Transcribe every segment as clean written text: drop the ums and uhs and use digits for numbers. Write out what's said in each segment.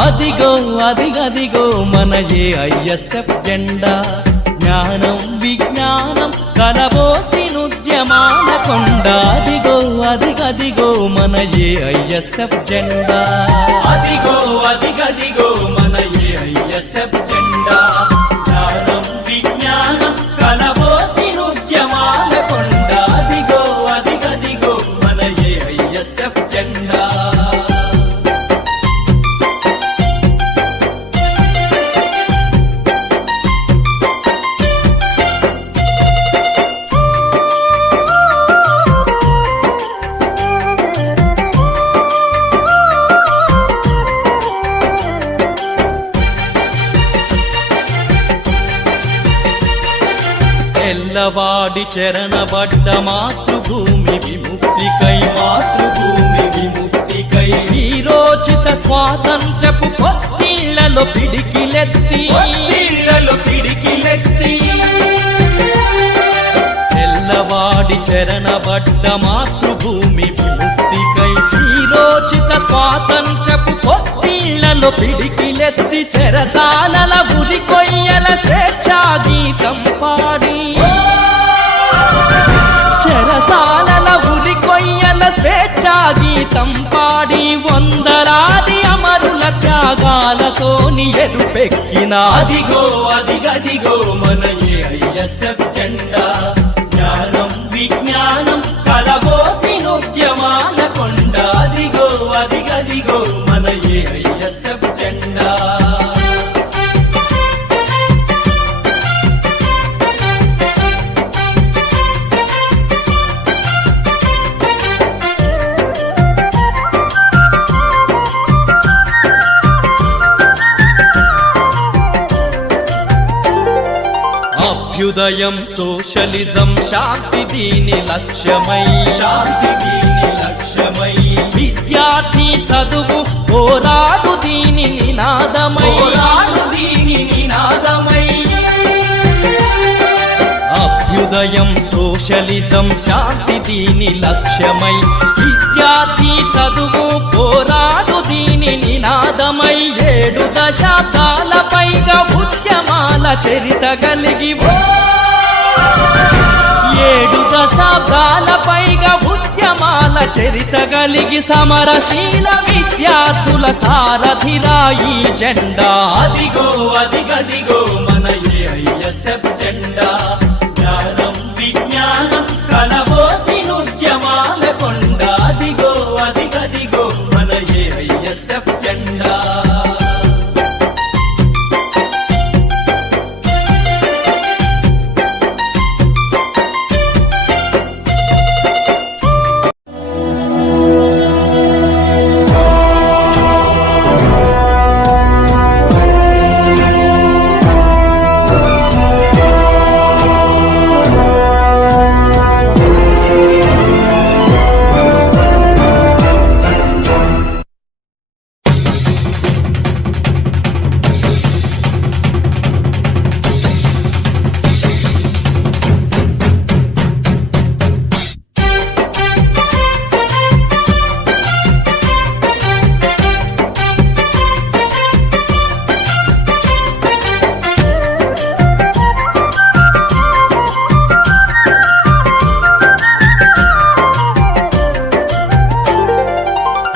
అదిగో అదిగదిగో మన ఏఐఎస్ఎఫ్ జెండా జ్ఞానం విజ్ఞానం కలబోసినుద్యమాల కొండ అదిగో అదిగదిగో మన ఏఐఎస్ఎఫ్ జెండా అదిగో అదిగదిగో మన ఏఐఎస్ఎఫ్ జెండా జ్ఞానం విజ్ఞానం కలబోసినుద్యమాల కొండ అదిగో అదిగదిగో మన ఏఐఎస్ఎఫ్ జెండా తెల్లవాడి చెరనబడ్డ మాతృభూమి విముక్తికై మాతృభూమి విముక్తికై వీరోచిత స్వాతంత్రపు పొత్తిళ్లలో పిడికిలెత్తి తెల్లవాడి చెరనబడ్డ మాతృభూమి విముక్తికై వీరోచిత స్వాతంత్రపు పొత్తిళ్లలో పిడికిలెత్తి చెరసాలల ఉరి కొయ్యల స్వేచ్ఛా గీతం పాడి చెరసాలల ఉరి కొయ్యల స్వేచ్ఛా గీతం పాడి వందలాది అమరుల త్యాగాలతోని ఎరుపెక్కిన అదిగో అదిగదిగో మన ఏఐఎస్ఎఫ్ జెండా జ్ఞానం విజ్ఞానం కలబోసినుద్యమాల కొండ అదిగో అదిగదిగో మన ఏఐఎస్ఎఫ్ జెండా అభ్యుదయం సోషలిజం శాంతి దీని లక్ష్యమై విద్యార్థి చదువు పోరాడు దీని నినాదమై అభ్యుదయం సోషలిజం శాంతి దీని లక్ష్యమై విద్యార్థి చదువు పోరాడు దీని నినాదమై 7 దశాబ్దాల పైగా ఉద్యమాల చరిత కలిగి 7 దశాబ్దాల పైగా ఉద్యమాల చరిత కలిగి సమరశీల విద్యార్థుల సారథిరా ఈ జెండా అదిగో అదిగదిగో మన ఏఐఎస్ఎఫ్ జెండా జ్ఞానం విజ్ఞానం కలబోసినుద్యమాల కొండ అదిగో అదిగదిగో మన ఏఐఎస్ఎఫ్ జెండా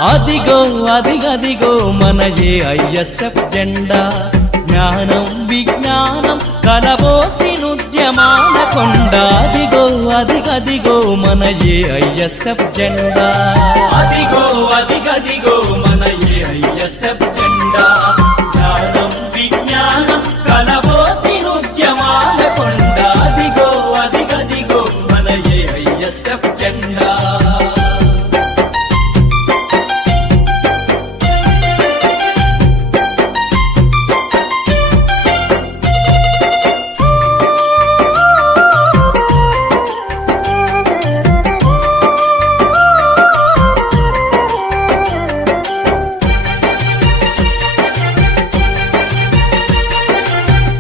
అదిగో అదిగదిగో మన ఏఐఎస్ఎఫ్ జెండా జ్ఞానం విజ్ఞానం కలబోసినుద్యమాల కొండ అదిగో అదిగదిగో మన ఏఐఎస్ఎఫ్ జెండా అదిగో అదిగదిగో మన ఏఐఎస్ఎఫ్ జెండా జ్ఞానం విజ్ఞానం కలబోసినుద్యమాల కొండ అదిగో అదిగదిగో మన ఏఐఎస్ఎఫ్ జెండా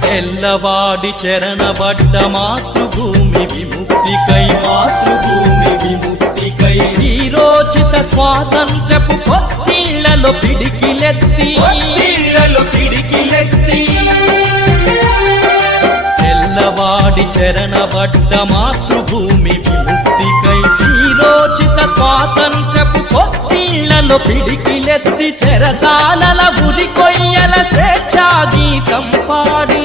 తెల్లవాడి చెరనబడ్డ మాతృభూమి విముక్తికై వీరోచిత స్వాతంత్రపు పొత్తిళ్లలో పిడికిలెత్తి పిడికిలెత్తి ఒత్తిళ్లలో పిడికిలెత్తి తెల్లవాడి చెరనబడ్డ మాతృభూమి విముక్తికై వీరోచిత స్వాతంత్రపు పొత్తిళ్లలో పిడికిలెత్తి చెరసాలల ఉరి కొయ్యల స్వేచ్ఛా గీతం పాడి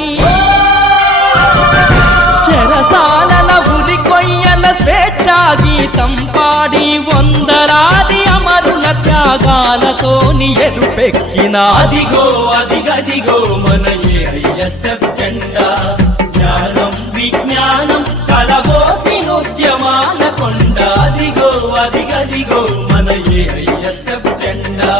చెరసాలల ఉరి కొయ్యల స్వేచ్ఛా గీతం పాడి వందలాది అమరుల త్యాగాలతోని ఎరుపెక్కిన అదిగో అదిగదిగో మన ఏఐఎస్ఎఫ్ జెండా జ్ఞానం విజ్ఞానం కలబోసి నృత్యమాల కొండ అదిగో అదిగదిగో మన ఏఐఎస్ఎఫ్ జెండా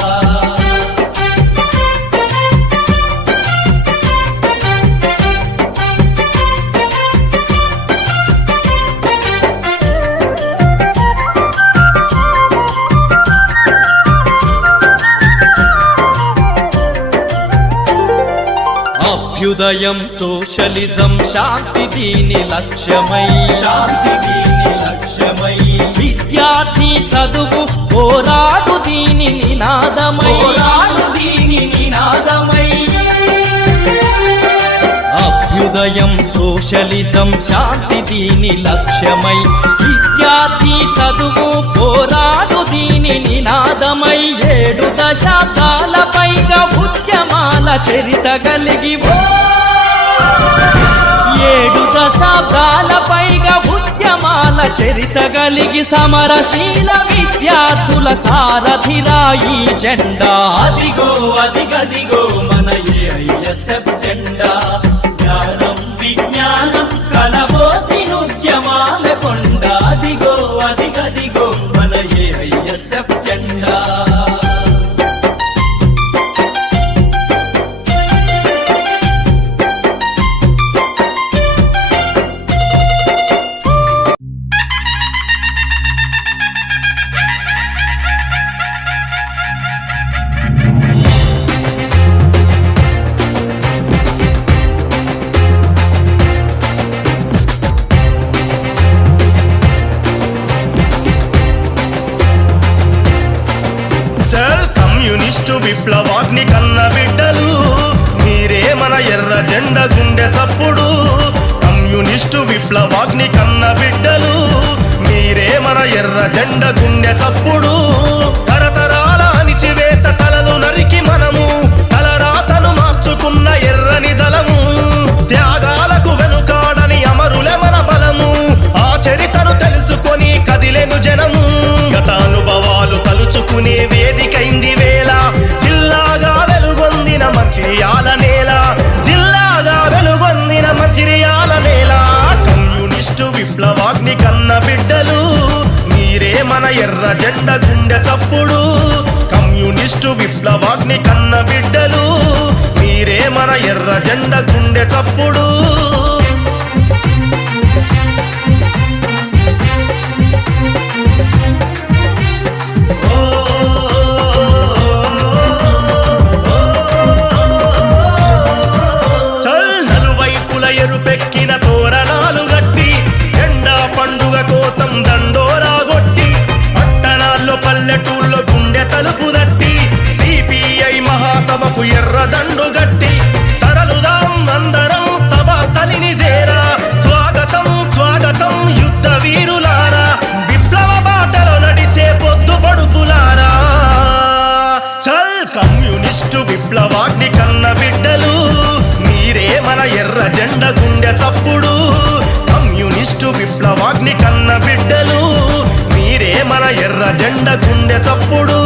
అభ్యుదయం సోషలిజం శాంతి దీని లక్ష్యమై శాంతి దీని లక్ష్యమై విద్యార్థి చదువు పోరాడు దీని నినాదమై పోరాడు దీని నినాదమై అభ్యుదయం సోషలిజం శాంతి దీని లక్ష్యమై విద్యార్థి చదువు పోరాడు దీని నినాదమై 7 దశాబ్దాల పైగా ఉద్యమాల చరిత కలిగి 7 దశాబ్దాల పైగా ఉద్యమాల చరిత కలిగి సమరశీల విద్యార్థుల సారథిరా ఈ జెండా అదిగో అదిగదిగో మన ఏఐఎస్ఎఫ్ జెండా జ్ఞానం విజ్ఞానం కలబోసి నృత్యమాల కొండ అదిగో అదిగదిగో మన ఏఐఎస్ఎఫ్ జెండా కమ్యూనిస్టు విప్లవాగ్ని కన్న బిడ్డలు మీరే మన ఎర్ర జెండ గుండె చప్పుడు కమ్యూనిస్టు విప్లవాగ్ని కన్న బిడ్డలు మీరే మన ఎర్ర జెండ గుండె చప్పుడు తరతరాల అణిచివేత తలలు నరికి మనము తలరాతను మార్చుకున్న ఎర్రని దళము త్యాగాలకు వెనుకాడని అమరులే మన బలము ఆ చరితను తెలుసుకొని కదిలెను జనము గత అనుభవాలు తలుచుకునే వేదికైంది వేళ జిల్లాగా వెలుగొందిన మంచిర్యాల నేల జిల్లాగా వెలుగొందిన మంచిర్యాల నేల కమ్యూనిస్టు విప్లవాగ్ని కన్న బిడ్డలు మీరే మన ఎర్ర జెండ గుండె చప్పుడు కమ్యూనిస్టు విప్లవాగ్ని కన్న బిడ్డలు మీరే మన ఎర్ర జెండ గుండె చప్పుడు ఎరుపెక్కిన తోరణాలు గట్టి జెండా పండుగ కోసం దండోరా గొట్టి పట్టణాల్లో పల్లెటూళ్ళలో గుండె తలుపు దట్టి సిపిఐ మహాసభకు ఎర్ర దండు గట్టి తరలుదాం అందరం సభాస్థలిని చేరా స్వాగతం స్వాగతం యుద్ధ వీరులారా విప్లవ బాటలో నడిచే పొద్దు పడుపులారా చల్ కమ్యూనిస్టు విప్లవాగ్ని కన్న బిడ్డలు మీరే మన ఎర్ర జెండ గుండె చప్పుడు కమ్యూనిస్టు విప్లవాగ్ని కన్న బిడ్డలు మీరే మన ఎర్ర జెండ గుండె చప్పుడు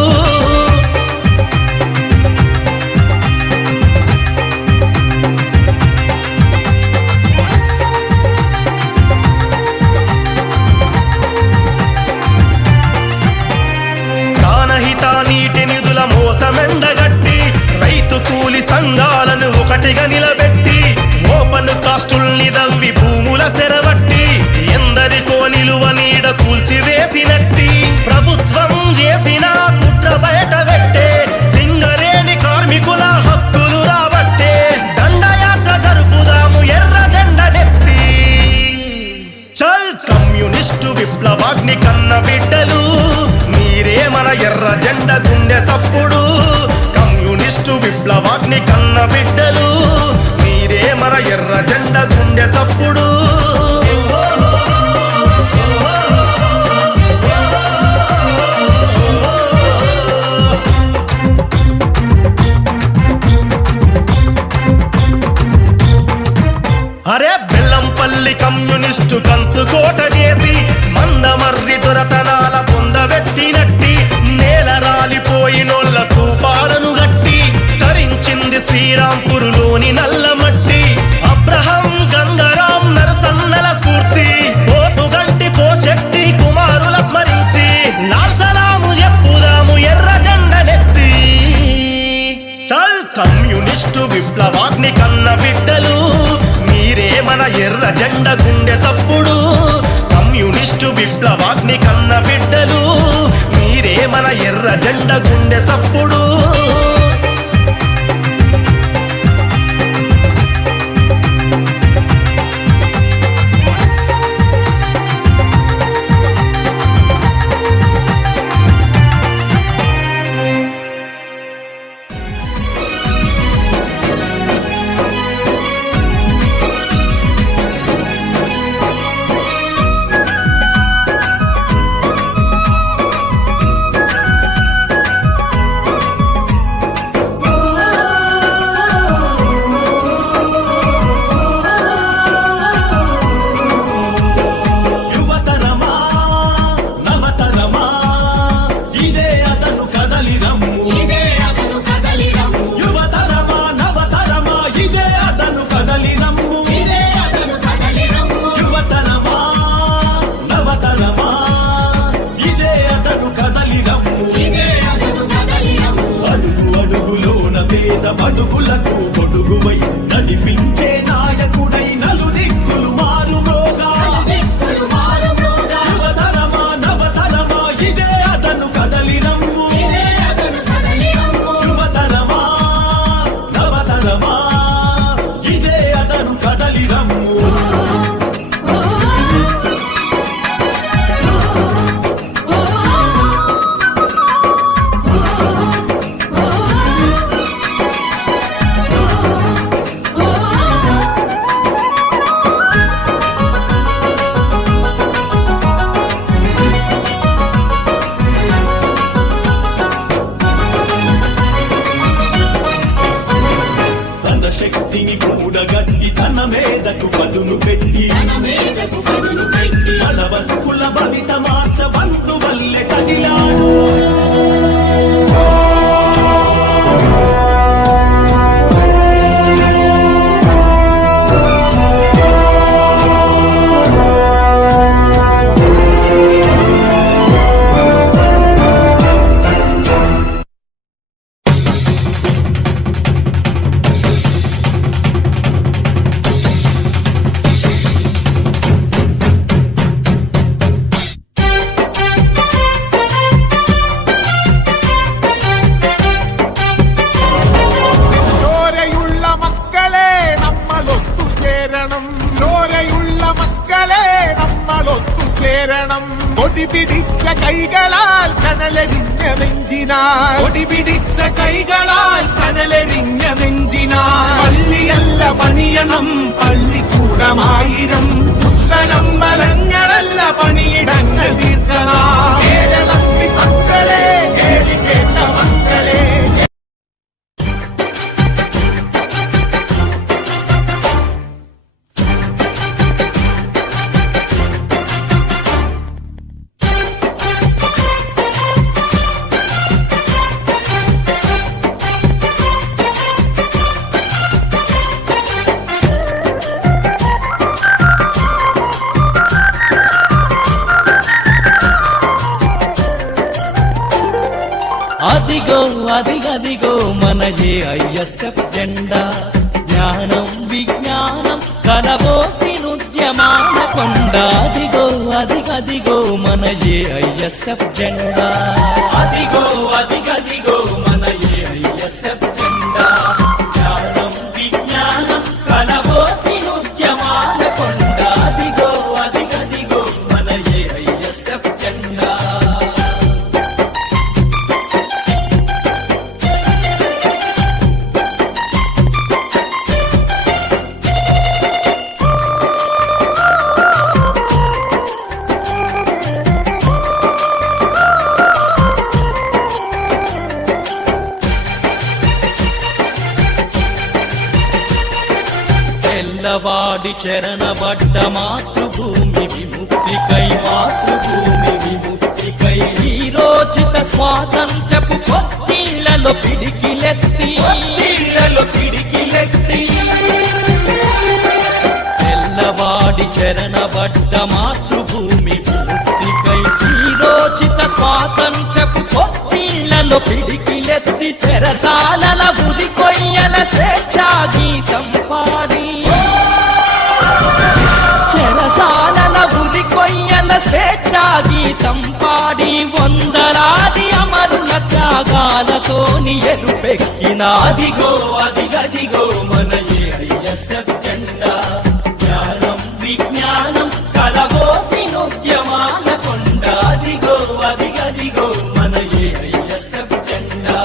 కానహిత నీటి నిధుల మోసమెండగట్టి రైతు కూలి సంఘాలను ఒకటిగా నిలబెట్టి ఓపెన్ కాస్టుల్ని దవ్వి భూముల సెరవట్టి ఎందరికో నిలువ నీడ కూల్చివేసినట్టి ప్రభుత్వం చేసిన కుట్ర బయట పెట్టే సింగరేణి కార్మికుల హక్కులు రాబట్టే దండయాత్ర జరుపుదాము ఎర్ర జెండనెత్తి చల్ కమ్యూనిస్టు విప్లవాగ్ని కన్న బిడ్డలు మీరే మన ఎర్ర జెండ గుండె సప్పుడు కమ్యూనిస్టు విప్లవాగ్ని కన్న బిడ్డలు మీరే మన ఎర్ర జెండ గుండె సప్పుడు అరే బెల్లంపల్లి కమ్యూనిస్టు కంచుకోట చేసి మందమర్రి దొరతనాల పొందబెట్టినట్టి నేల రాలిపోయినోళ్ళ స్తూపాలను గట్టి ధరించింది శ్రీరాంపురులోని నల్లమట్టి అబ్రహం గంగారాం నరసన్నల స్ఫూర్తి పోటుగంటి పోశెట్టి కుమారుల స్మరించి లాల్ సలాము చెప్పుదాము ఎర్ర జెండలెత్తి చల్ కమ్యూనిస్టు విప్లవాగ్ని కన్న బిడ్డలు మీరే మన ఎర్ర జెండ గుండె సప్పుడు కమ్యూనిస్టు విప్లవాగ్ని కన్న బిడ్డలు మీరే మన ఎర్ర జెండ గుండె సప్పుడు బడుగులకు బొడుగువై నడిపించే నాయకుడై నలుదిక్కులు మారుమోగా యువతరమా నవతరమా ఇదే అతను కదలి రమ్ము యువతరమా నవతరమా ఇదే అతను కదలి రమ్ము శక్తిని కూడగట్టి తన మీదకు పదును పెట్టి మన బతుకుల భవిత మార్చ బంధు వల్లే కదిలాడు ഒടിപിടിച്ച കൈകളാൽ കനലെറിഞ്ഞ നെഞ്ചിനാൽ ഒടിപിടിച്ച കൈകളാൽ കനലെറിഞ്ഞ നെഞ്ചിനാൽ പള്ളിയല്ല പണിയണം പള്ളിക്കൂടമായിരം പുത്തനമ്പലങ്ങളല്ല പണിയിടങ്ങൾ തീർക്കണം കേരളത്തിൽ മക്കളെ കേളി കേട്ട മക്കളെ అదిగో అదిగదిగో మన ఏఐఎస్ఎఫ్ జెండా జ్ఞానం విజ్ఞానం కలబోసి నృత్యమాన కొండ అదిగో అదిగదిగో మన ఏఐఎస్ఎఫ్ జెండా అదిగో అదిగదిగో మన ఏఐఎస్ఎఫ్ జెండా జ్ఞానం విజ్ఞానం కలబోసి నృత్యమాన కొండ అదిగో అదిగదిగో మన ఏఐఎస్ఎఫ్ జెండా తెల్లవాడి చరణబడ్డ మాతృభూమి విముక్తికై మాతృభూమి విముక్తికై వీరోచిత స్వాతంత్రపు పొత్తిళ్లలో పిడికిలెత్తి తెల్లవాడి చరణబడ్డ మాతృభూమి విముక్తికై వీరోచిత స్వాతంత్రపు పొత్తిళ్లలో పిడికిలెత్తి చెరసాలల ఉరి కొయ్యల స్వేచ్ఛా గీతం పాడి చెరసాలల ఉరి కొయ్యల స్వేచ్ఛా గీతం పాడి వందలాది అమరుల త్యాగాలతోని ఎరుపెక్కిన అదిగో అదిగదిగో మన ఏఐఎస్ఎఫ్ జెండా జ్ఞానం విజ్ఞానం కలబోసిన ఉద్యమాల కొండ అదిగో అదిగదిగో మన ఏఐఎస్ఎఫ్ జెండా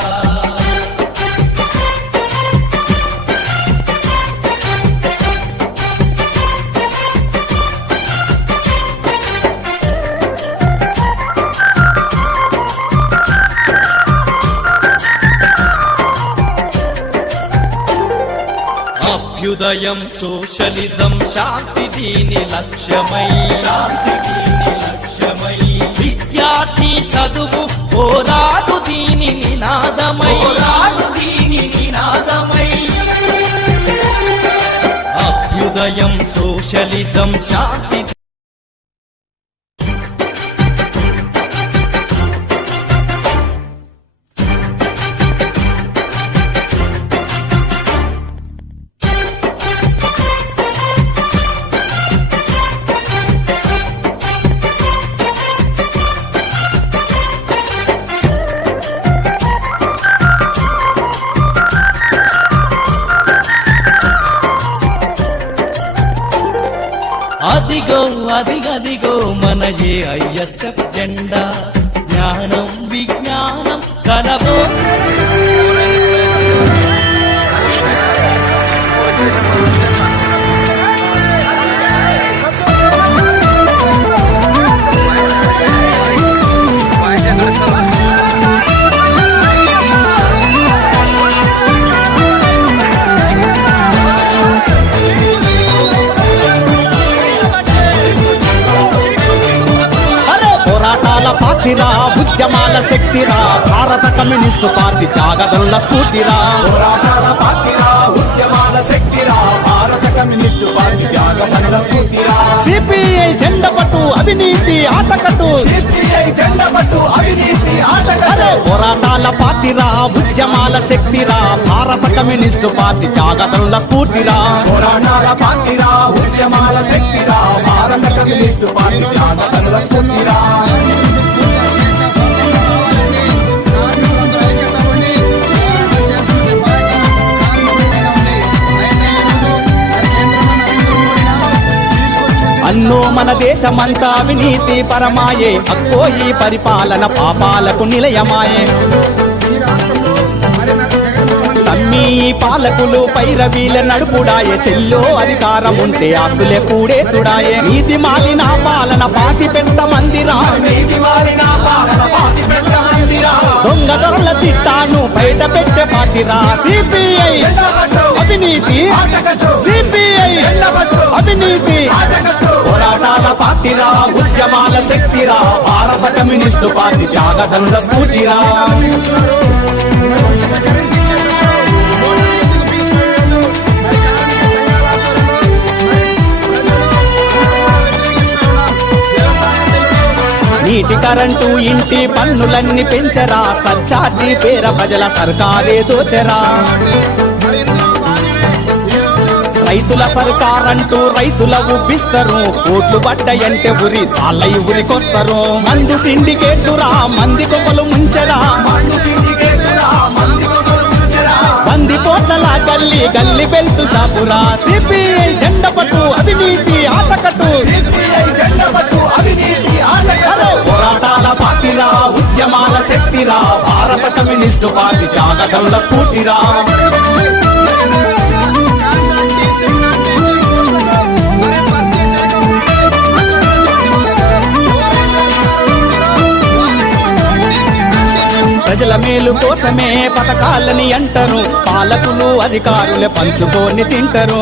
అభ్యుదయం సోషలిజం శాంతి దీని లక్ష్యమై విద్యార్థి చదువు పోరాడు దీని నినాదమై అభ్యుదయం సోషలిజం శాంతి అదిగో అదిగదిగో మన ఏఐఎస్ఎఫ్ జెండా జ్ఞానం విజ్ఞానం కలబో పార్టీరా ఉద్యమాల శక్తిరా భారత కమ్యూనిస్టు పార్టీ త్యాగదనుల స్ఫూర్తిరా పోరాటాల పార్టీరా ఉద్యమాల శక్తిరా భారత కమ్యూనిస్టు పార్టీ త్యాగదనుల స్ఫూర్తిరా సిపిఐ జెండా పట్టు అవినీతి ఆటకట్టు సిపిఐ జెండా పట్టు అవినీతి ఆటకట్టు పోరాటాల పార్టీరా ఉద్యమాల శక్తిరా భారత కమ్యూనిస్టు పార్టీ త్యాగదనుల స్ఫూర్తిరా పోరాటాల పార్టీరా ఉద్యమాల శక్తిరా భారత కమ్యూనిస్టు పార్టీ త్యాగదనుల స్ఫూర్తిరా అన్నో మన దేశమంతా అవినీతి పరమాయే అక్కో ఈ పరిపాలన పాపాలకు నిలయమాయే తమ్మీ పాలకులు పైరవీల నడుపుడాయే చెల్లో అధికారం ఉంటే ఆస్తులే కూడేసుడాయే నీతి మాలిన పాలన పాతి పెంట మందిరా దొంగ దొరల చిట్టాను బయట పెట్టే పాతిరా సిపిఐ అవినీతి సిపిఐ అవినీతి పోరాటాల పార్టీరా ఉద్యమాల శక్తిరా భారత కమ్యూనిస్టు పార్టీ త్యాగదనుల స్ఫూర్తిరా నీటి కరెంటు ఇంటి పన్నులన్నీ పెంచరా సర్చార్జీ పేర ప్రజల సర్కారే దోచరా రైతుల సర్కారంటూ రైతుల ఉబ్బిస్తారు ఓట్లు పడ్డాయంటే ఉరి తాళ్ళ ఉరికొస్తారు మందు సిండికేటురా మంది కొమ్మలు ముంచరా బంది కోట్ల గల్లి గల్లి బెల్టు షాపురా సిపిఐ జెండా పట్టు అవినీతి ఆటకట్టు పోరాటాల పార్టీరా ఉద్యమాల శక్తిరా భారత కమ్యూనిస్టు పార్టీ త్యాగదనుల స్ఫూర్తిరా ప్రజల మేలు కోసమే పథకాలని అంటారు, పాలకులు అధికారులే పంచుకొని తింటారు.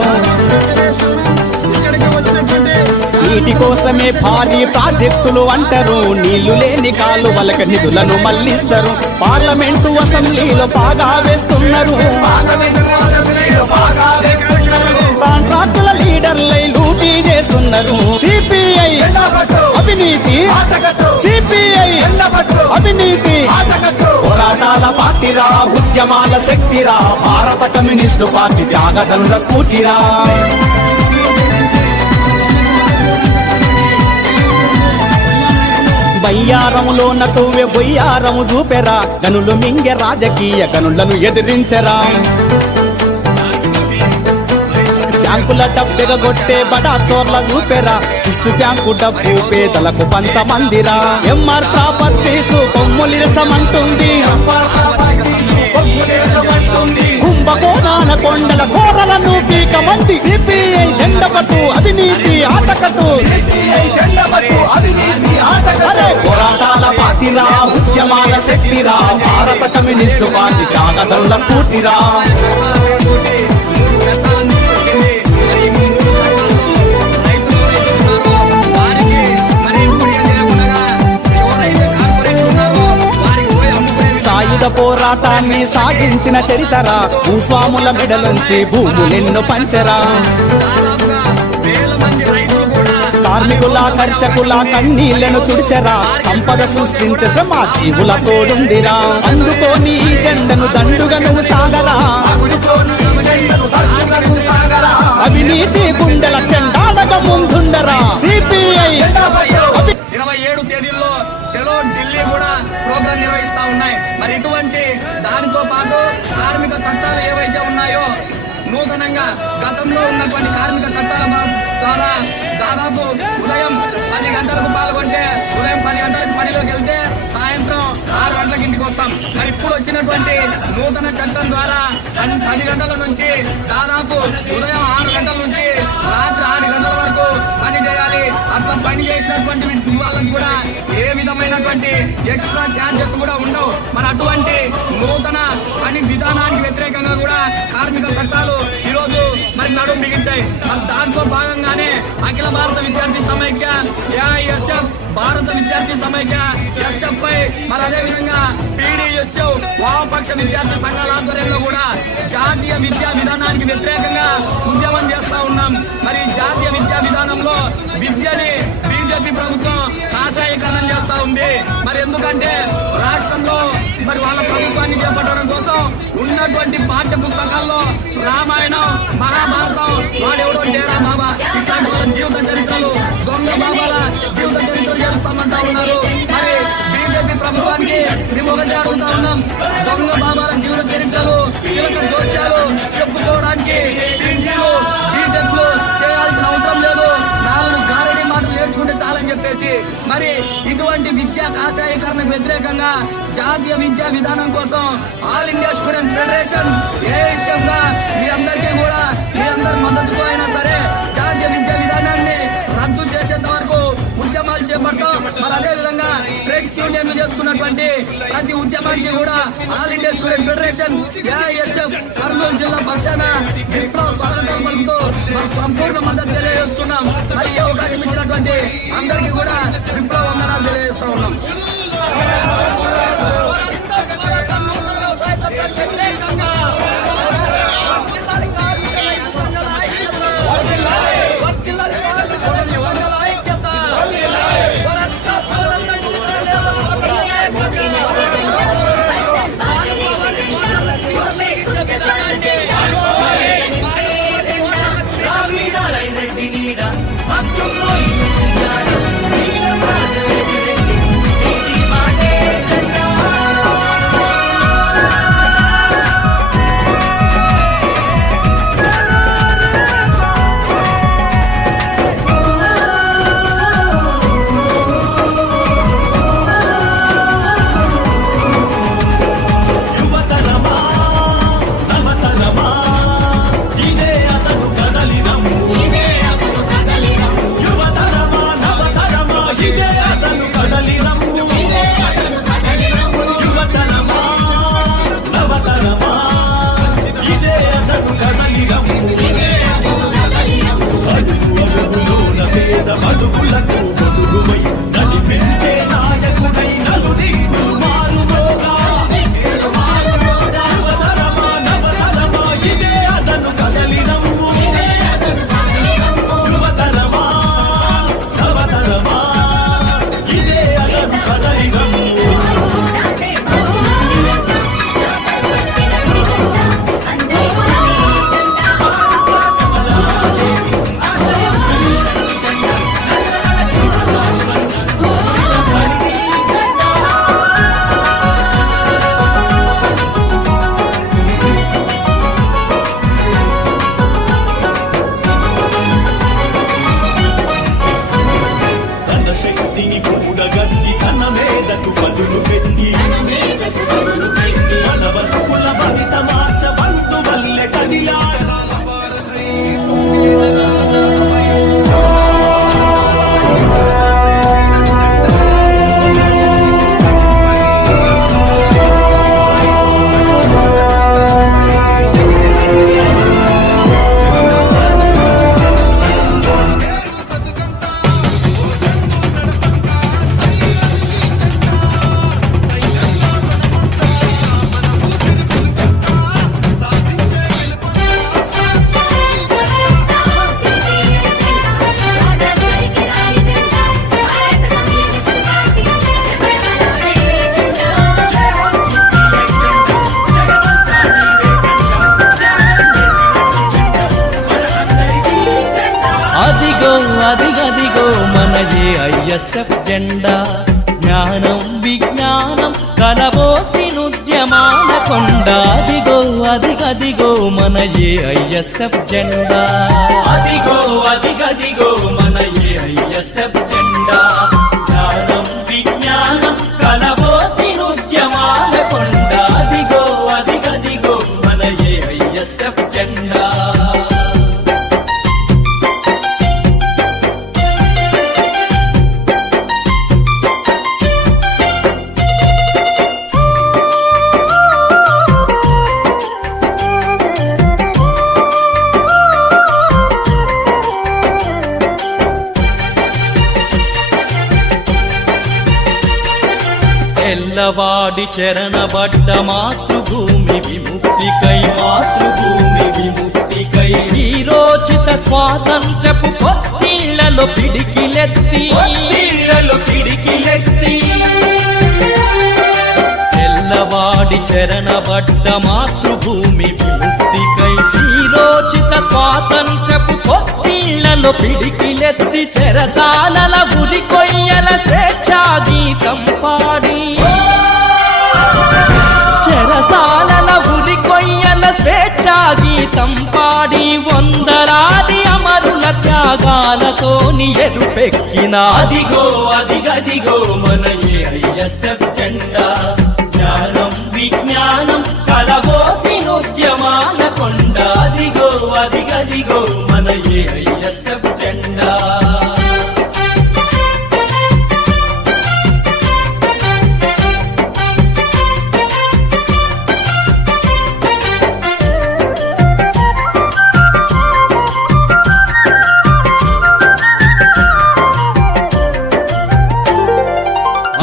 నీటి కోసమే భారీ ప్రాజెక్టులు అంటారు, నీళ్లు లేని కాలువలకు నిధులను మళ్లిస్తారు. పార్లమెంటు అసెంబ్లీలో బాగా వేస్తున్నారు, కాంట్రాక్టుల లీడర్లై లూటీ చేస్తున్నారు. సిపిఐ అవినీతి, సిపిఐ అవినీతి. పోరాటాల పార్టీరా, ఉద్యమాల శక్తిరా, భారత కమ్యూనిస్టు పార్టీ త్యాగదనుల స్ఫూర్తిరా. బయ్యారములోన తూవె బొయ్యారము చూపెరా, గనులు మింగె రాజకీయ గనులను ఎదిరించరా. బ్యాంకుల డబ్బెగొట్టే బడా చోర్ల చూపెరా, సిస్సు బ్యాంకు డబ్బు పేదలకు పంచమందిరా. ఎంఆర్ ప్రాపర్టీసు కొమ్ములిరచమంటుంది, కుంభకోణాన కొండల ఘోరలను పీకమంది. సిపిఐ జెండపట్టు అవినీతి ఆటకట్టు, అరే పోరాటాల పార్టీరా, ఉద్యమాల శక్తిరా, భారత కమ్యూనిస్టు పార్టీ త్యాగదనుల స్ఫూర్తిరా. సాయుధ పోరాటాన్ని సాగించిన చరితరా, భూస్వాముల మెడలుంచి భూములెన్నో పంచరా. కార్మికుల కర్షకుల కన్నీళ్లను తుడిచరా, సంపద సృష్టించే సమాజీవుల తోడుందిరా. అందుకోని ఈ జెండను దండుగా నువ్వు సాగరా, అవినీతి గుండెల చెండాడక ముందుండరా. సిపిఐ 27 తేదీల్లో చలో ఢిల్లీ కూడా ప్రోగ్రాం నిర్వహిస్తా ఉన్నాయి. మరి ఇటువంటి దానితో పాటు కార్మిక చట్టాలు ఏవైతే ఉన్నాయో నూతనంగా గతంలో ఉన్నటువంటి కార్మిక చట్టాల ద్వారా దాదాపు ఉదయం 10 గంటలకు పాల్గొంటే ఉదయం 10 గంటలకు పనిలోకి వెళ్తే సాయంత్రం 6 గంటలకు ఇంటికి వస్తాం. మరి ఇప్పుడు వచ్చినటువంటి నూతన చట్టం ద్వారా 10 గంటల నుంచి దాదాపు ఉదయం 6 గంటల నుంచి రాత్రి 6 గంటల వరకు పని చేయాలి. అట్లా పని చేసినటువంటి వాళ్ళకు కూడా ఏ విధమైనటువంటి ఎక్స్ట్రా ఛార్జెస్ కూడా ఉండవు. మరి అటువంటి నూతన పని విధానానికి వ్యతిరేకంగా కూడా కార్మిక చట్టాలు ఈరోజు మరి నడుము బిగించాయి. మరి దాంట్లో భాగంగానే అఖిల భారత విద్యార్థి సమైక్య, ఏఐఎస్ఎఫ్, భారత విద్యార్థి సమైక్య, ఎస్ఎఫ్ఐ, మరి అదే విధంగా పీడీఎస్యు, వామపక్ష విద్యార్థి సంఘాల ఆధ్వర్యంలో కూడా జాతీయ విద్యా విధానానికి వ్యతిరేకంగా ఉద్యమం చేస్తా ఉన్నాం. మరి జాతీయ విద్యా విధానంలో విద్యని బీజేపీ ప్రభుత్వం కాషాయీకరణం చేస్తా ఉంది. మరి ఎందుకంటే రాష్ట్రంలో మరి వాళ్ళ ప్రభుత్వాన్ని చేపట్టడం కోసం ఉన్నటువంటి పాఠ్య పుస్తకాల్లో రామాయణం, మహాభారతం, వాడెవడో డేరా బాబా ఇట్లాంటి వాళ్ళ జీవిత చరిత్రలు, దొంగ బాబాల జీవిత చరిత్రలు చేరుస్తామంటా ఉన్నారు. మరి బీజేపీ ప్రభుత్వానికి మేము ఒకటే అడుగుతా ఉన్నాం, దొంగ బాబాల జీవిత చరిత్రలు, చిలక జోస్యాలు చెప్పుకోవడానికి పీజీలు, బీటెక్లు చేయాల్సిన అవసరం లేదు, 4 గారడీ మాటలు నేర్చుకుంటే చాలని చెప్పేసి మరి ఇటువంటి విద్యా కాషాయీకరణకు వ్యతిరేకంగా జాతీయ విద్యా విధానం కోసం all India student federation AISF గా మీ అందరికీ కూడా మీ అందరి మద్దతుతో అయినా సరే జాతీయ విద్యా విధానాన్ని రద్దు చేసేంత వరకు ఉద్యమాలు చేపడతాం. మరి అదే విధంగా ట్రేడ్స్ యూనియన్లు చేస్తున్నటువంటి ప్రతి ఉద్యమానికి కూడా all India student federation AISF Kurnool జిల్లా పక్షాన విప్లవ స్వాగతాలు పలుకుతూ మాకు సంపూర్ణ మద్దతు తెలియజేస్తున్నాం. మరి ఈ అవకాశం ఇచ్చినటువంటి అందరికీ కూడా విప్లవ వందనాలు తెలియజేస్తా ఉన్నాం. Mahatma ఏఐఎస్ఎఫ్ జెండా జ్ఞానం విజ్ఞానం కలబోసినుద్యమాల కొండ అదిగో అదిగదిగో మన ఏఐఎస్ఎఫ్ జెండా అదిగో అదిగదిగో మన ఏఐఎస్ఎఫ్ జెండా జ్ఞానం విజ్ఞానం కలబోసినుద్యమాల కొండ అదిగో అదిగదిగో మన ఏఐఎస్ఎఫ్ జెండా తెల్లవాడి చరణబడ్డ మాతృభూమి విముక్తికై వీరోచిత స్వాతంత్రపు పొత్తిళ్లలో పిడికిలెత్తి తెల్లవాడి చరణబడ్డ మాతృభూమి విముక్తికై వీరోచిత స్వాతంత్రపు పొత్తిళ్లలో పిడికిలెత్తి చెరసాలల గురి కొయ్యల స్వేచ్ఛా గీతం పాడి చెరసాలల ఉరి కొయ్యల స్వేచ్ఛా గీతం పాడి వందలాది అమరుల త్యాగాలతోని ఎరుపెక్కిన అదిగో అదిగదిగో మన ఏఐఎస్ఎఫ్ జెండా జ్ఞానం విజ్ఞానం కలబోసినుద్యమాల కొండ అదిగో అదిగదిగో మన ఏఐఎస్ఎఫ్ జెండా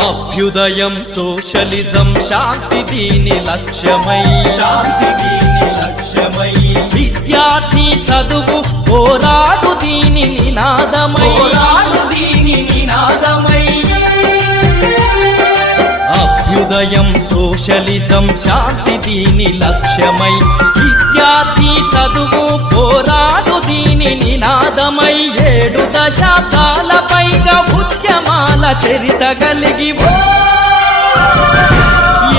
అభ్యుదయం సోషలిజం శాంతి దీని లక్ష్యమై విద్యార్థి చదువు పోరాడు దీని నినాదమై అభ్యుదయం సోషలిజం శాంతి దీని లక్ష్యమై విద్యార్థి చదువు పోరాడు దీని నినాదమై 7 దశాబ్దాల పైగా ఉద్యమాల చరిత కలిగి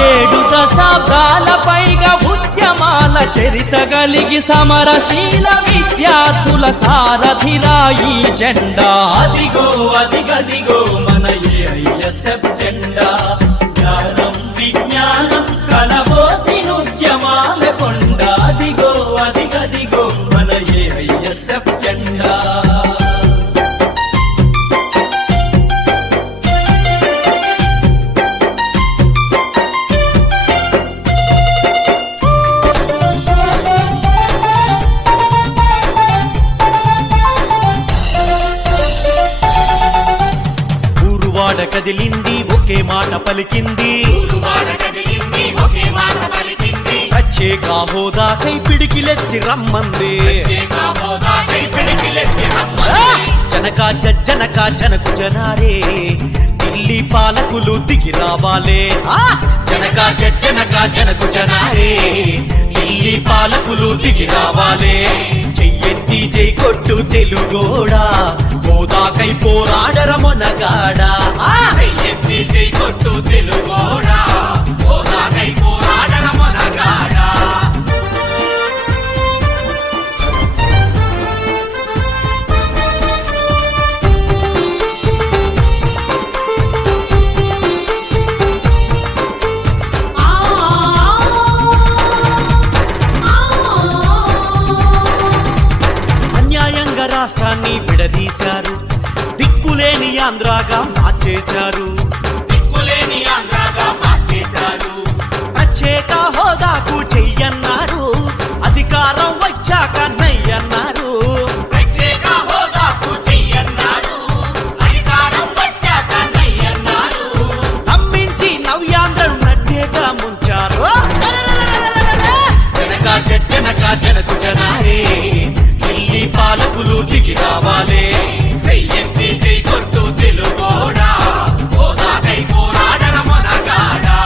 7 దశాబ్దాల పైగా ఉద్యమాల చరిత కలిగి సమరశీల విద్యార్థుల సారథిరా ఈ జెండా అదిగో అదిగదిగో మన ఏఐఎస్ఎఫ్ జెండా జ్ఞానం విజ్ఞానం కలబోసినుద్యమాల కొండ అదిగో అదిగదిగో మన ఏఐఎస్ఎఫ్ జెండా ఊరువాడ కదిలింది ఒకే మాట పలికింది ప్రత్యేక హోదాకై పిడికిలెత్తి రమ్మంది జనక జనకు జనారే ఢిల్లీ పాలకులు దిగి రావాలే జనక జనకు జనారే ఢిల్లీ పాలకులు దిగి రావాలే చెయ్యెత్తి జై కొట్టు తెలుగోడా హోదాకై పోరాడర మొనగాడా చెయ్యెత్తి జై కొట్టు తెలుగోడా హోదాకై పోరాడర మొనగాడా రాష్ట్రాన్ని విడదీశారు దిక్కులేని ఆంధ్రాగా మార్చేశారు ప్రత్యేక హోదాకు చెయ్యన్నారు అధికారం వచ్చాక నయ్యన్నారు నమ్మించి నవ్యాంధ్రను నడ్డేగా ముంచారు జనకు జనారే ఢిల్లీ పాలకులు దిగి రావాలే చెయ్యెత్తి జై కొట్టు తెలుగోడా హోదాకై పోరాడర మొనగాడా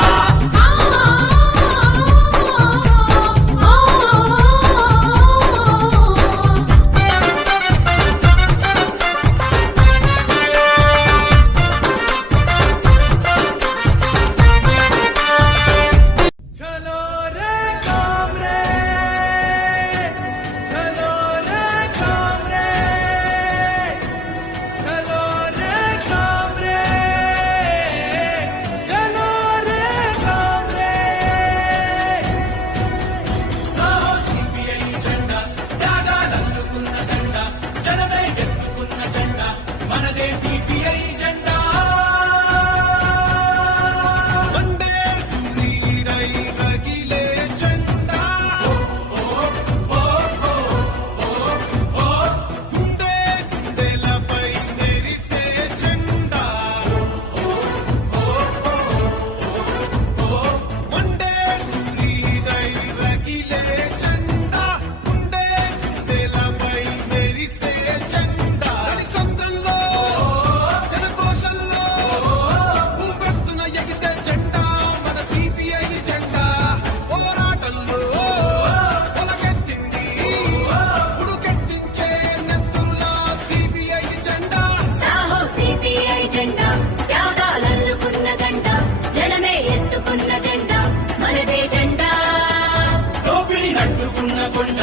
కొండ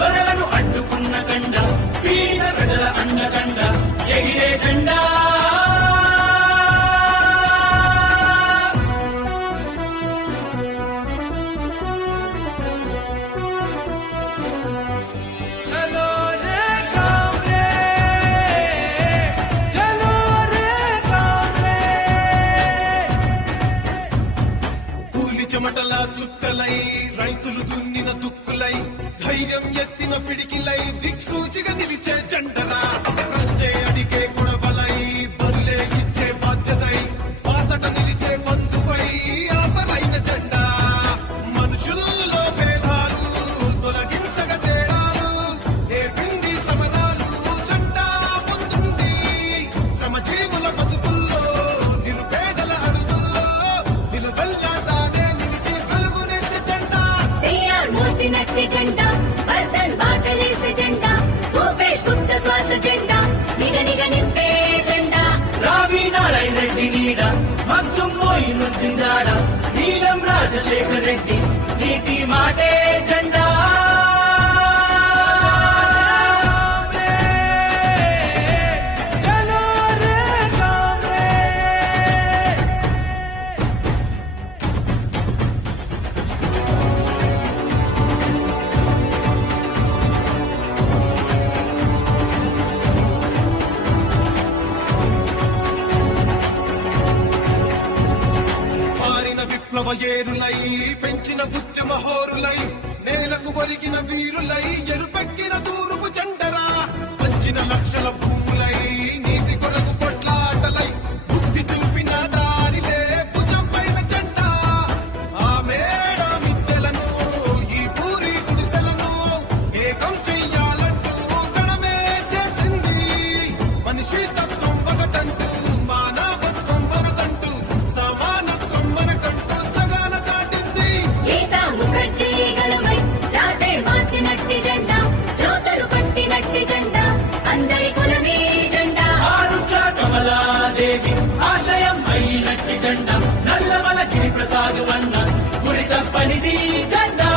వరలను అడ్డుకున్న కండ పీడిత ప్రజల అండదండ ఎగిరే జెండా చెమటల చుక్కలై రైతులు దున్నిన దుక్కులై ధైర్యం ఎత్తిన పిడికిలై దిక్సూచిగా నిలిచే జెండరా ప్రశ్నే అడిగే కొడవలై బరులే ఇచ్చే బాధ్యతై బాసట నిలిచే బంధువై ఆసరైన జెండా మనుషుల్లో భేదాలు తొలగించగ తేడాలు నేర్పింది సమరాలు జెండా ముందుంది శ్రమజీవుల బతుకుల్లో నిరుపేదల అడుగుల్లో నిలువెల్లా జెండా వర్ధన్ బాటలేసే జెండా భూపేష్ గుప్త శ్వాస జెండా నిగ నిగ నింపే జెండా రావి నారాయణ రెడ్డి నీడ మగ్గుం పోయి నుంచిందాడ నీలం రాజశేఖర్ రెడ్డి నీతి మాటే జెండా విప్లవ ఏరులై పెంచిన ఉద్యమ హోరులై నేలకు ఒరిగిన వీరులై ఎరుపెక్కిన తూరుపు జెండరా పంచిన లక్షల భూములై నీటి కొరకు కొట్లాటలై బుద్ధి చూపిన దారిలే భుజం పైన జెండా ఆ మేడ మిద్దెలను ఈ పూరి గుడిసెలను ఏకం చెయ్యాలంటూ గణమే చేసింది మనిషి తత్వం ఒకటంటూ మానవత్వం మనదంటూ సమానత్వం మనకంటూ మార్చినట్టి జెండా జ్యోతలు పట్టినట్టి జెండా అందరి కులమే జెండా ఆరుట్ల కమలాదేవి ఆశయం అయినట్టి జెండా నల్లమల గిరి ప్రసాద్ వన్న గురి తప్పనిది జెండా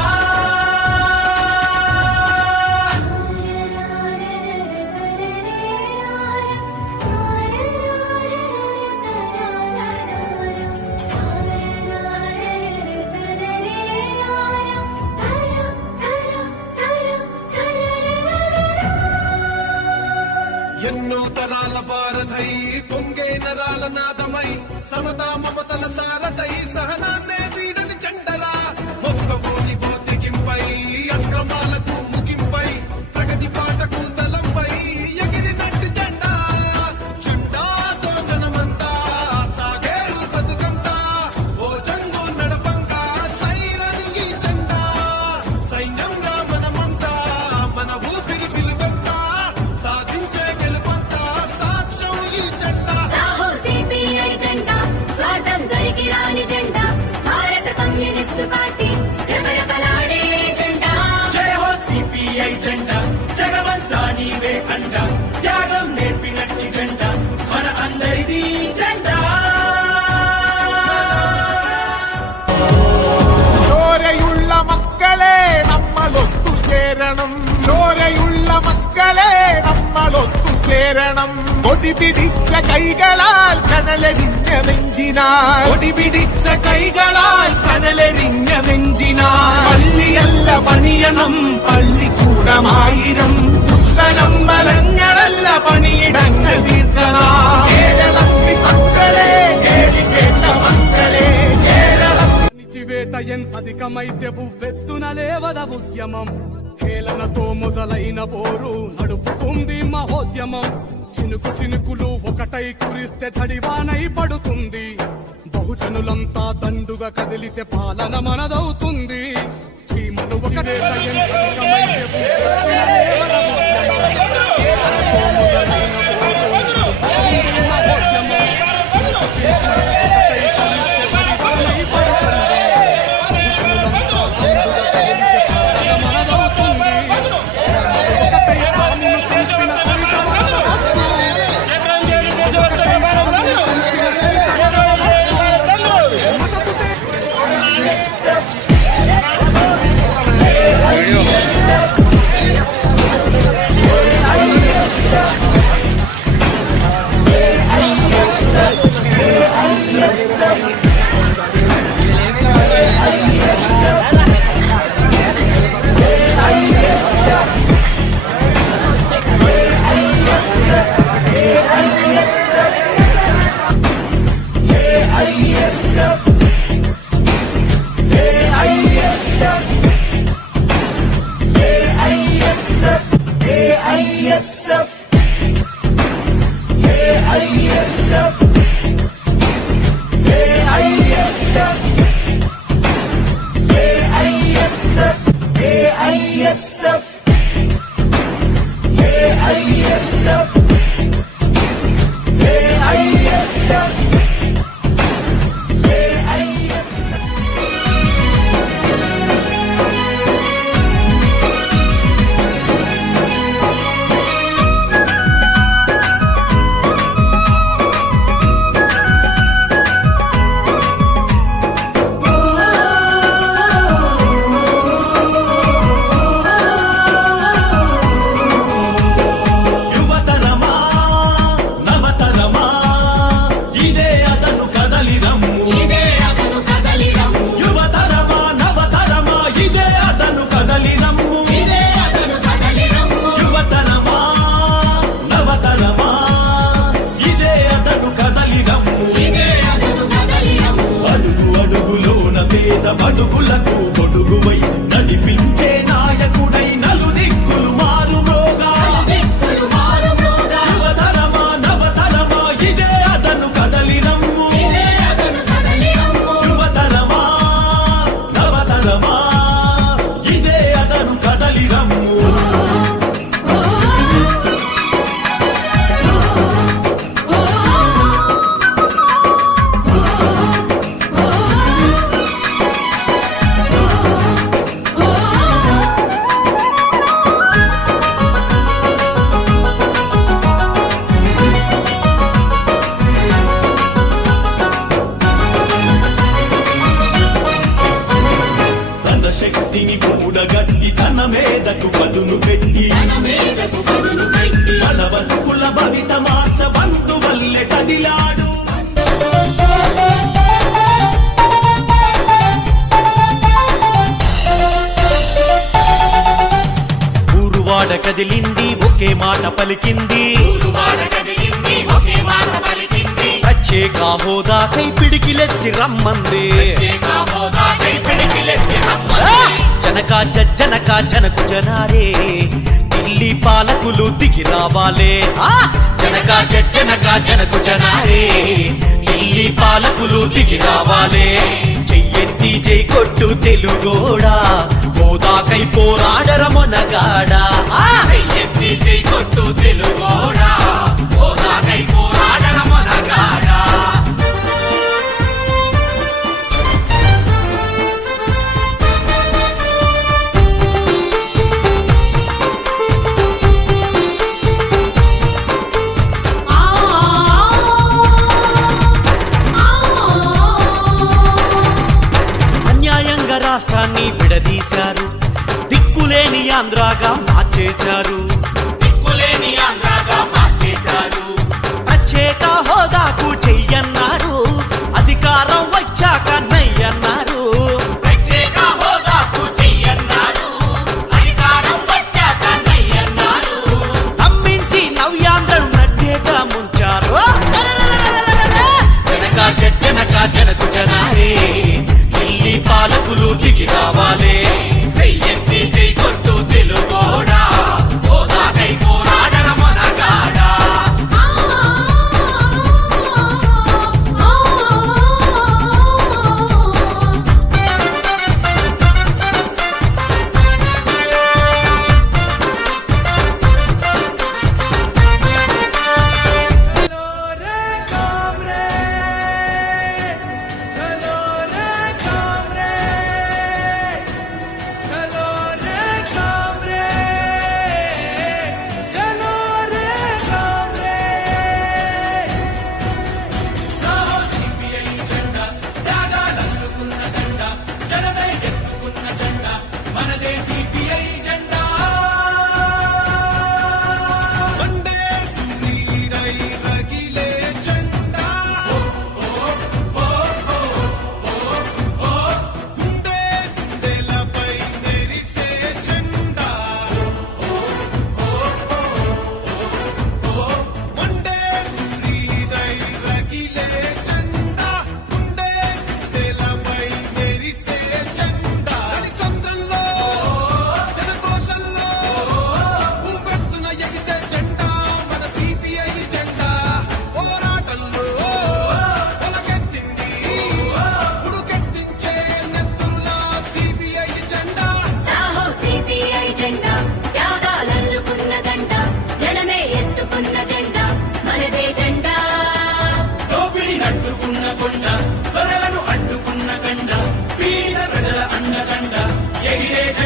ఎన్నో తరాల వారధై పొంగే నరాల నాదమై సమతా మమతల సారథై సహనాన్నే వీడని జెండరా మొక్కబోని బోతికింపై అక్రమాలకు ముగింపై ప్రగతి పాటకు తలంపై ఎగిరినట్టు జెండా జెండాతో జనమంతా సాగేరు బతుకంతా ఓ జంగు నడపంగా సైరని ఈ జెండా సైన్యంగా మనమంతా మన ఊపిరి పిలువంతా సాధించే కమ్యూనిస్ట్ పార్టీ రెపరెపలాడే జెండా జయ హో సిపిఐ జెండా జగమంతా నీవే అండ త్యాగం నేర్పినట్టి జెండా మన అందరిది జెండా ചോരയുള്ള മക്കളെ നമ്മളൊത്തു ചേരണം ചോരയുള്ള മക്കളെ നമ്മളൊത്തു ചേരണം കൊടി പിടിച്ച കൈകളാൽ കനലെരിഞ്ഞ നെഞ്ചിനാൽ കൊടി പിടിച്ച കൈകളാൽ കനലെരിഞ്ഞ നെഞ്ചിനാൽ പള്ളിയല്ല പണിയണം പള്ളിക്കൂടമായിരം പുത്തനമ്പലങ്ങളല്ല പണിയിടങ്ങൾ തീർക്കണം കേരളത്തിൽ മക്കളെ കേളിക്കേണ്ട മക്കളെ കേരളം వేత ఎంత అధికమైతే ఉవ్వెత్తున లేవద ఉద్యమం హేళనతో మొదలైన పోరు నడుపుతుంది మహోద్యమం చినుకు చినుకులు ఒకటై కురిస్తే చడివానై పడుతుంది బహుజనులంతా దండుగా కదిలితే పాలన మనదవుతుంది చీమలు ఒక వేత ఎంత అధికమైతే ఉవ్వెత్తున లేవద ఉద్యమం హేళనతో మొదలైన పోరు నడుపుతుంది మహోద్యమం చినుకు చినుకులు ఒకటై కురిస్తే చడివానై పడుతుంది Yo. ఏఐఎస్ఎఫ్ ఏఐఎస్ఎఫ్ ఏఐఎస్ఎఫ్ యువతరమా నవతరమా ఇదే అతను కదలి రమ్ము యువతరమా నవతరమా ఇదే అతను కదలి రమ్ము యువతరమా నవతరమా ఇదే అతను కదలి రమ్ము అడుగు అడుగులోన పేద బడుగులకు బొడుగువై నడిపించే నాయకుడై నలుదిక్కులు మారు మ్రోగా యువతరమా నవతరమా ఇదే అతను కదలి రమ్ము యువతరమా నవతరమా ఇదే అతను కదలి రమ్ము తన శక్తిని కూడగట్టి తన మీదకు పదును పెట్టి మన బతుకుల భవిత మార్చ బంధు వల్లే కదిలాడు ఊరువాడ కదిలింది ఒకే మాట పలికింది ప్రత్యేక హోదాకై పిడికిలెత్తి రమ్మంది జనక జనకు జనారే ఢిల్లీ పాలకులు దిగి రావాలే జనకు జనారే ఢిల్లీ పాలకులు దిగి రావాలే చెయ్యెత్తి జై కొట్టు తెలుగోడా హోదాకై పోరాడర మొనగాడా చెయ్యెత్తి జై కొట్టు తెలుగోడా హోదాకై పోరాడర మొనగాడా అన్యాయంగా రాష్ట్రాన్ని విడదీశారు దిక్కులేని ఆంధ్రాగా మార్చేశారు ప్రత్యేక హోదాకు చెయ్యన్నారు అధికారం వచ్చాక నయ్యన్నారు నమ్మించి నవ్యాంధ్రం నట్టేగా ముంచారు జనకు జనారే ఢిల్లీ పాలకులు దిగి రావాలే చెయ్యెత్తి జై కొట్టు తెలుగోడా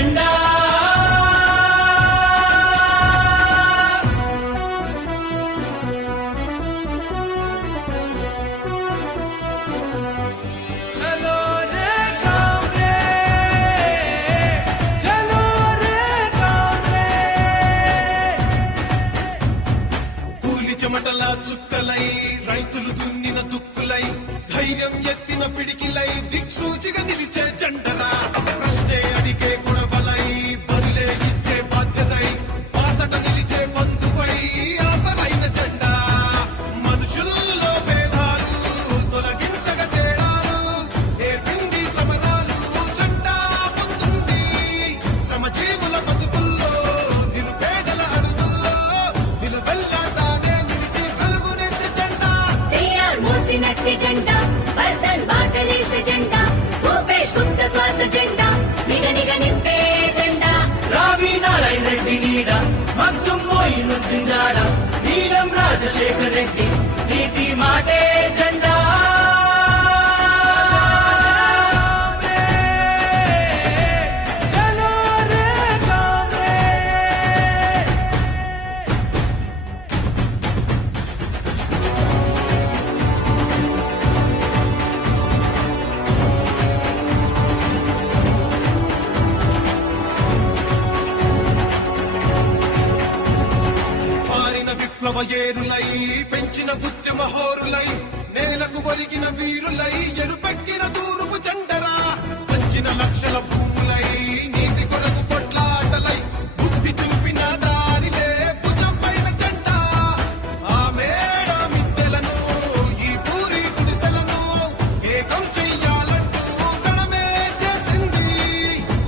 జెండా కూలి చెమటల చుక్కలై రైతులు దున్నిన దుక్కులై ధైర్యం ఎత్తిన పిడికిలై దిక్సూచిగా నిలిచే జెండరా ప్రశ్నే అడిగే గుణబలై బదిలే ఇచ్చే బాధ్యతై బాసట నిలిచే బంధువై ఆసరైన జెండా మనుషుల్లో భేదాలు తొలగించగ తేడాలు నేర్పింది సమరాలు జెండా ముందుంది శ్రమజీవుల బతుకుల్లో నిరుపేదల అడుగుల్లో నిలువెల్లా తానే నిలిచి వెలుగునిచ్చే జెండా సిఆర్ మోసినట్టి జెండా వర్ధన్ బాటలేసే జెండా భూపేష్ గుప్త శ్వాస జెండా నిగ నిగ నింపే జెండా రావి నారాయణ రెడ్డి నీడ మగ్దుం మోయినుద్దీన్ జాడ నీలం రాజశేఖర్ రెడ్డి నీతి మాటే జెండా మారిన విప్లవ ఏరులై పెంచిన ఉద్యమ హోరులై నేలకు ఒరిగిన వీరులై ఎరుపెక్కిన తూరుపు జెండరా పంచిన లక్షల భూములై నీటి కొరకు కొట్లాటలై బుద్ధి చూపిన దారిలే భుజం పైన జెండా ఆ మేడ మిద్దెలను ఈ పూరి గుడిసెలను ఏకం చెయ్యాలంటూ గణమే చేసింది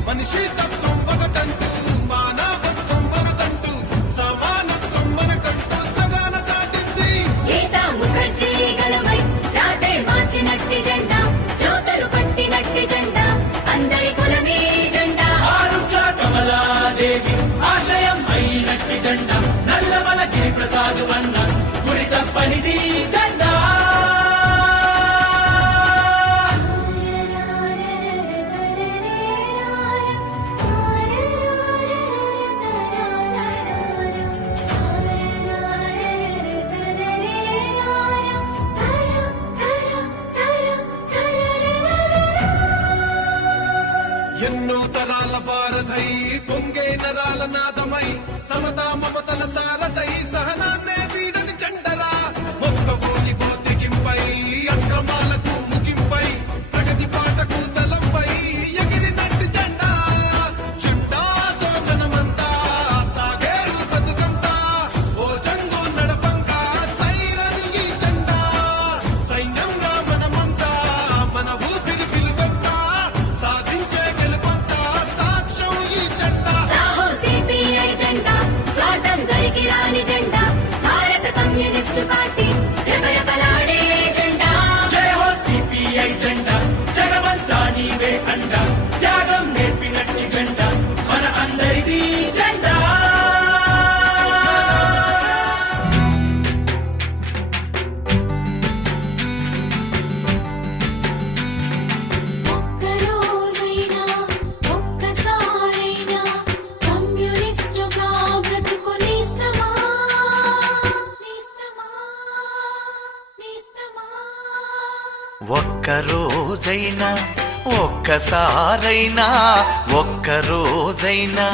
మనిషి తత్వం ఒకటంటూ మానవత్వం మనదంటూ సమానత్వం మనకంటూ జగాన చాటింది గీతా ముఖర్జీ గలమై రాతే మార్చినట్టి జెండా జ్యోతులు పట్టినట్టి జెండా అందరి కులమే జెండా ఆరుట్ల కమలాదేవి ఆశయం అయినట్టి జెండా నల్లమల గిరిప్రసాద్ వన్న గురి తప్పనిది జెండా ఎన్నో తరాల వారధై పొంగే నరాల నాదమై సమతా మమతల సారథై సహనాన్నే వీడని జెండరా ఒక్క ఓలిగో తెగింపై అక్రమాలకు ముగింపై ప్రగతి పాటకు తలంపై ఎగిరినట్టు జెండా జెండాతో జనమంతా సాగేరు బతుకంతా ఓ జంగు నడపంగా సైరని ఈ జెండా సైన్యంగా మనమంతా మన ఊపిరి పిలువెత్తా సాధించే గెలుపంతా సాక్ష్యం ఈ జెండా సాహో సిపిఐ జెండా స్వార్థం దరికి రాని జెండా భారత కమ్యూనిస్టు పార్టీ రెపరెపలాడే జెండా జై హో సిపిఐ జెండా జగమంతా నీవే అండ త్యాగం నేర్పినట్టి జెండా మన అందరిది జెండా ఒక్కరోజైనా ఒక్కసారైనా కమ్యూనిస్టుగా బ్రతుకు నేస్తమా నేస్తమా నేస్తమా ఒక్కరోజైనా ఒక్కసారైనా ఒక్కరోజైనా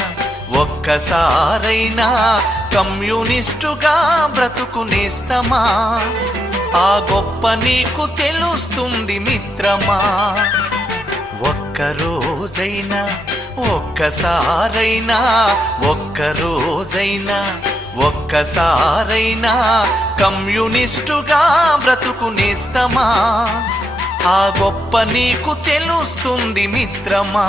ఒక్కసారైనా కమ్యూనిస్టుగా బ్రతుకునేస్తమా ఆ గొప్ప నీకు తెలుస్తుంది మిత్రమా ఒక్కరోజైనా ఒక్కసారైనా ఒక్కరోజైనా ఒక్కసారైనా కమ్యూనిస్టుగా బ్రతుకునేస్తమా ఆ గొప్ప నీకు తెలుస్తుంది మిత్రమా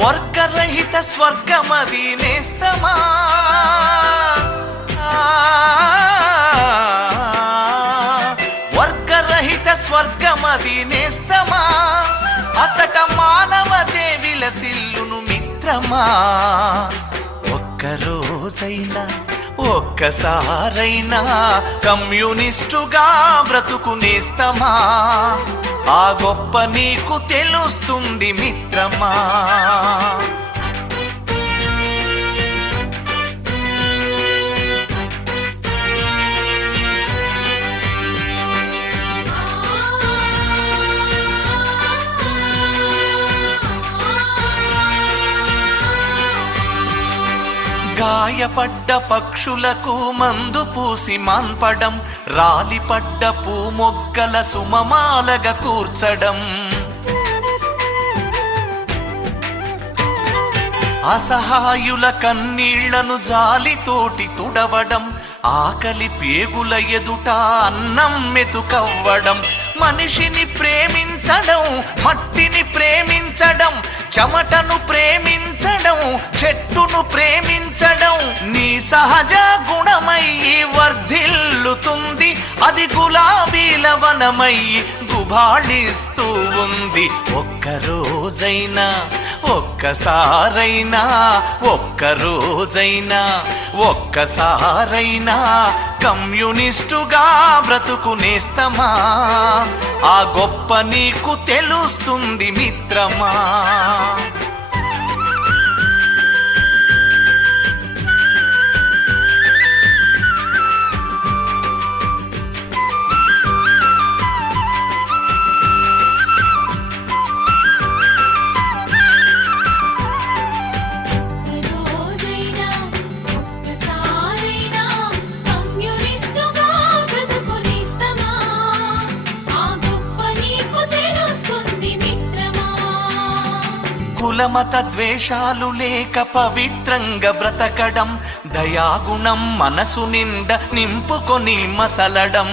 వర్గరహిత స్వర్గమది నేస్తమా వర్గరహిత స్వర్గమది నేస్తమా అచట మానవతే విలసిల్లును మిత్రమా ఒక్కరోజైనా ఒక్కసారైనా కమ్యూనిస్టుగా బ్రతుకునేస్తమా ఆ గొప్ప నీకు తెలుస్తుంది మిత్రమా గాయపడ్డ పక్షులకు మందు పూసి మాన్పడం, రాలిపడ్డ పూమొగ్గల సుమమాలగా కూర్చడం, అసహాయుల కన్నీళ్లను జాలితోటి తుడవడం, ఆకలి పేగుల ఎదుట అన్నం మెతుకవ్వడం, మనిషిని ప్రేమించడం, మట్టిని ప్రేమించడం, చెమటను ప్రేమించడం, చెట్టును ప్రేమించడం నీ సహజ గుణమై వర్ధిల్లుతుంది. అది గులాబీల వనమై గుబాళిస్తూ ఉంది. ఒక్కరోజైనా ఒక్కసారైనా ఒక్కరోజైనా ఒక్కసారైనా కమ్యూనిస్టుగా బ్రతుకునేస్తమా, ఆ గొప్ప నీకు తెలుస్తుంది మిత్రమా. కులమత ద్వేషాలు లేక పవిత్రంగా బ్రతకడం, దయాగుణం మనసు నిండా నింపుకొని మసలడం,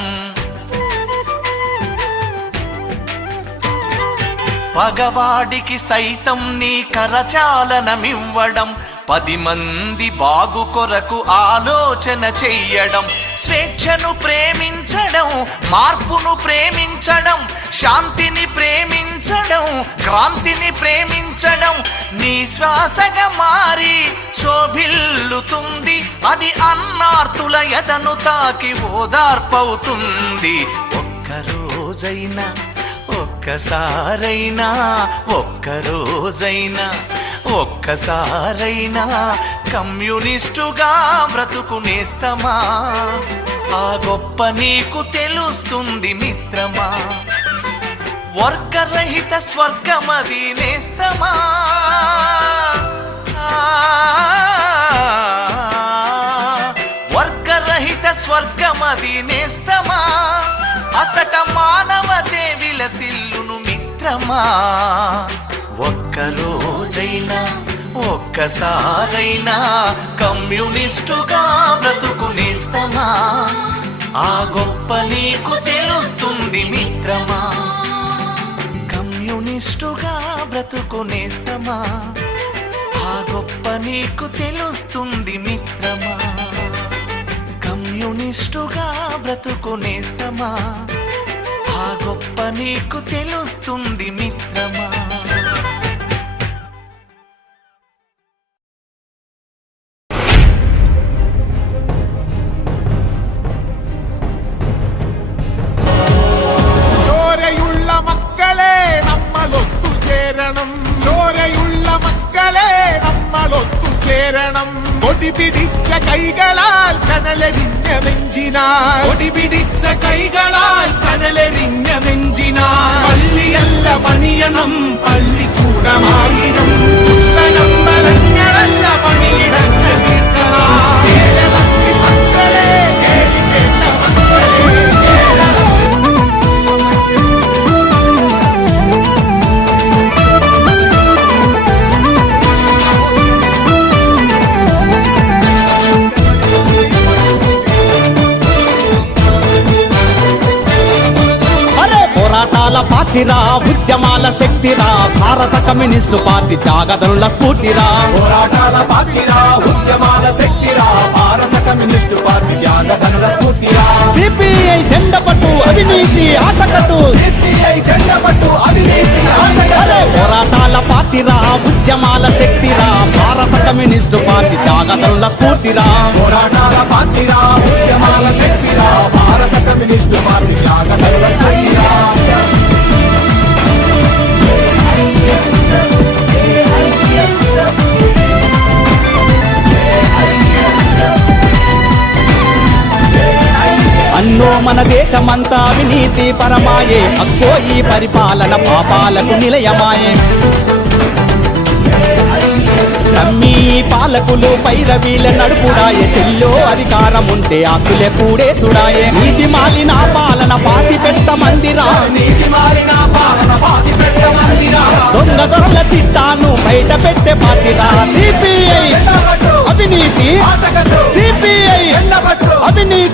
పగవాడికి సైతం నీ కరచాలనమివ్వడం, 10 మంది బాగు కొరకు ఆలోచన చెయ్యడం, స్వేచ్ఛను ప్రేమించడం, మార్పును ప్రేమించడం, శాంతిని ప్రేమించడం, క్రాంతిని ప్రేమించడం నీ శ్వాసగా మారి శోభిల్లుతుంది. అది అన్నార్తుల ఎదను తాకి ఓదార్పవుతుంది. ఒక్కరోజైనా ఒక్కసారైనా ఒక్కరోజైనా ఒక్కసారైనా కమ్యూనిస్టుగా బ్రతుకునేస్తమా, ఆ గొప్ప నీకు తెలుస్తుంది మిత్రమా. వర్గరహిత స్వర్గమది నేస్తమా, వర్గరహిత స్వర్గమది నేస్తమా, అచట మానవతే విలసిల్లును మిత్రమా. ఒక్కరోజైనా ఒక్కసారైనా కమ్యూనిస్టుగా బ్రతుకునేస్తమా, ఆ గొప్ప నీకు తెలుస్తుంది మిత్రమా. కమ్యూనిస్టుగా బ్రతుకునేస్తమా, ఆ గొప్ప నీకు తెలుస్తుంది మిత్రమా. కమ్యూనిస్టుగా బ్రతుకునేస్తమా, ఆ గొప్ప నీకు తెలుస్తుంది మిత్రమా. ചോരയുള്ള മക്കളെ നമ്മളൊത്തുചേരണം, ചോരയുള്ള മക്കളെ നമ്മളൊത്തുചേരണം. കൊടിപിടിച്ച കൈകളാൽ കനലെരിഞ്ഞ നെഞ്ചിനാൽ, ഒടിപിടിച്ച കൈകളാൽ കനലെറിഞ്ഞ നെഞ്ചിനാൽ പള്ളിയല്ല പണിയണം പള്ളിക്കൂടമായിരം പുത്തനമ്പലങ്ങളല്ല പണിയിടങ്ങൾ തീർക്കണം. കേരളത്തിൽ മക്കളെ കേളിക്കേണ്ട മക്കളെ పోరాటాల పార్టీరా, ఉద్యమాల శక్తిరా, భారత కమ్యూనిస్టు పార్టీ త్యాగదనుల స్ఫూర్తిరా. పోరాటాల పార్టీరా, ఉద్యమాల శక్తిరా, భారత కమ్యూనిస్టు పార్టీ త్యాగదనుల స్ఫూర్తిరా. సిపిఐ జెండా పట్టు అవినీతి ఆటకట్టు, సిపిఐ జెండా పట్టు అవినీతి ఆటకట్టు. పోరాటాల పార్టీరా, ఉద్యమాల శక్తిరా, భారత కమ్యూనిస్టు పార్టీ త్యాగదనుల స్ఫూర్తిరా. పోరాటాల పార్టీరా, ఉద్యమాల శక్తిరా, భారత కమ్యూనిస్టు పార్టీ త్యాగదనుల స్ఫూర్తిరా. అన్నో మన దేశమంతా అవినీతి పరమాయే, అక్కో ఈ పరిపాలన పాపాలకు నిలయమాయే. నమ్మి పాలకులు పైరవీల నడుపుడాయే చెల్లో అధికారం ఉంటే ఆస్తులే కూడేసుడాయే నీతి మాలిన పాలన పాతి పెట్ట మందిరా నీతి మారిన పాలన పాతి పెట్ట మందిరా దొంగ దొరల చిట్టాను బయట పెట్టే పార్టీరా సిపిఐ అవినీతి ఆటగట్టు సిపిఐ ఎండబట్టు అవినీతి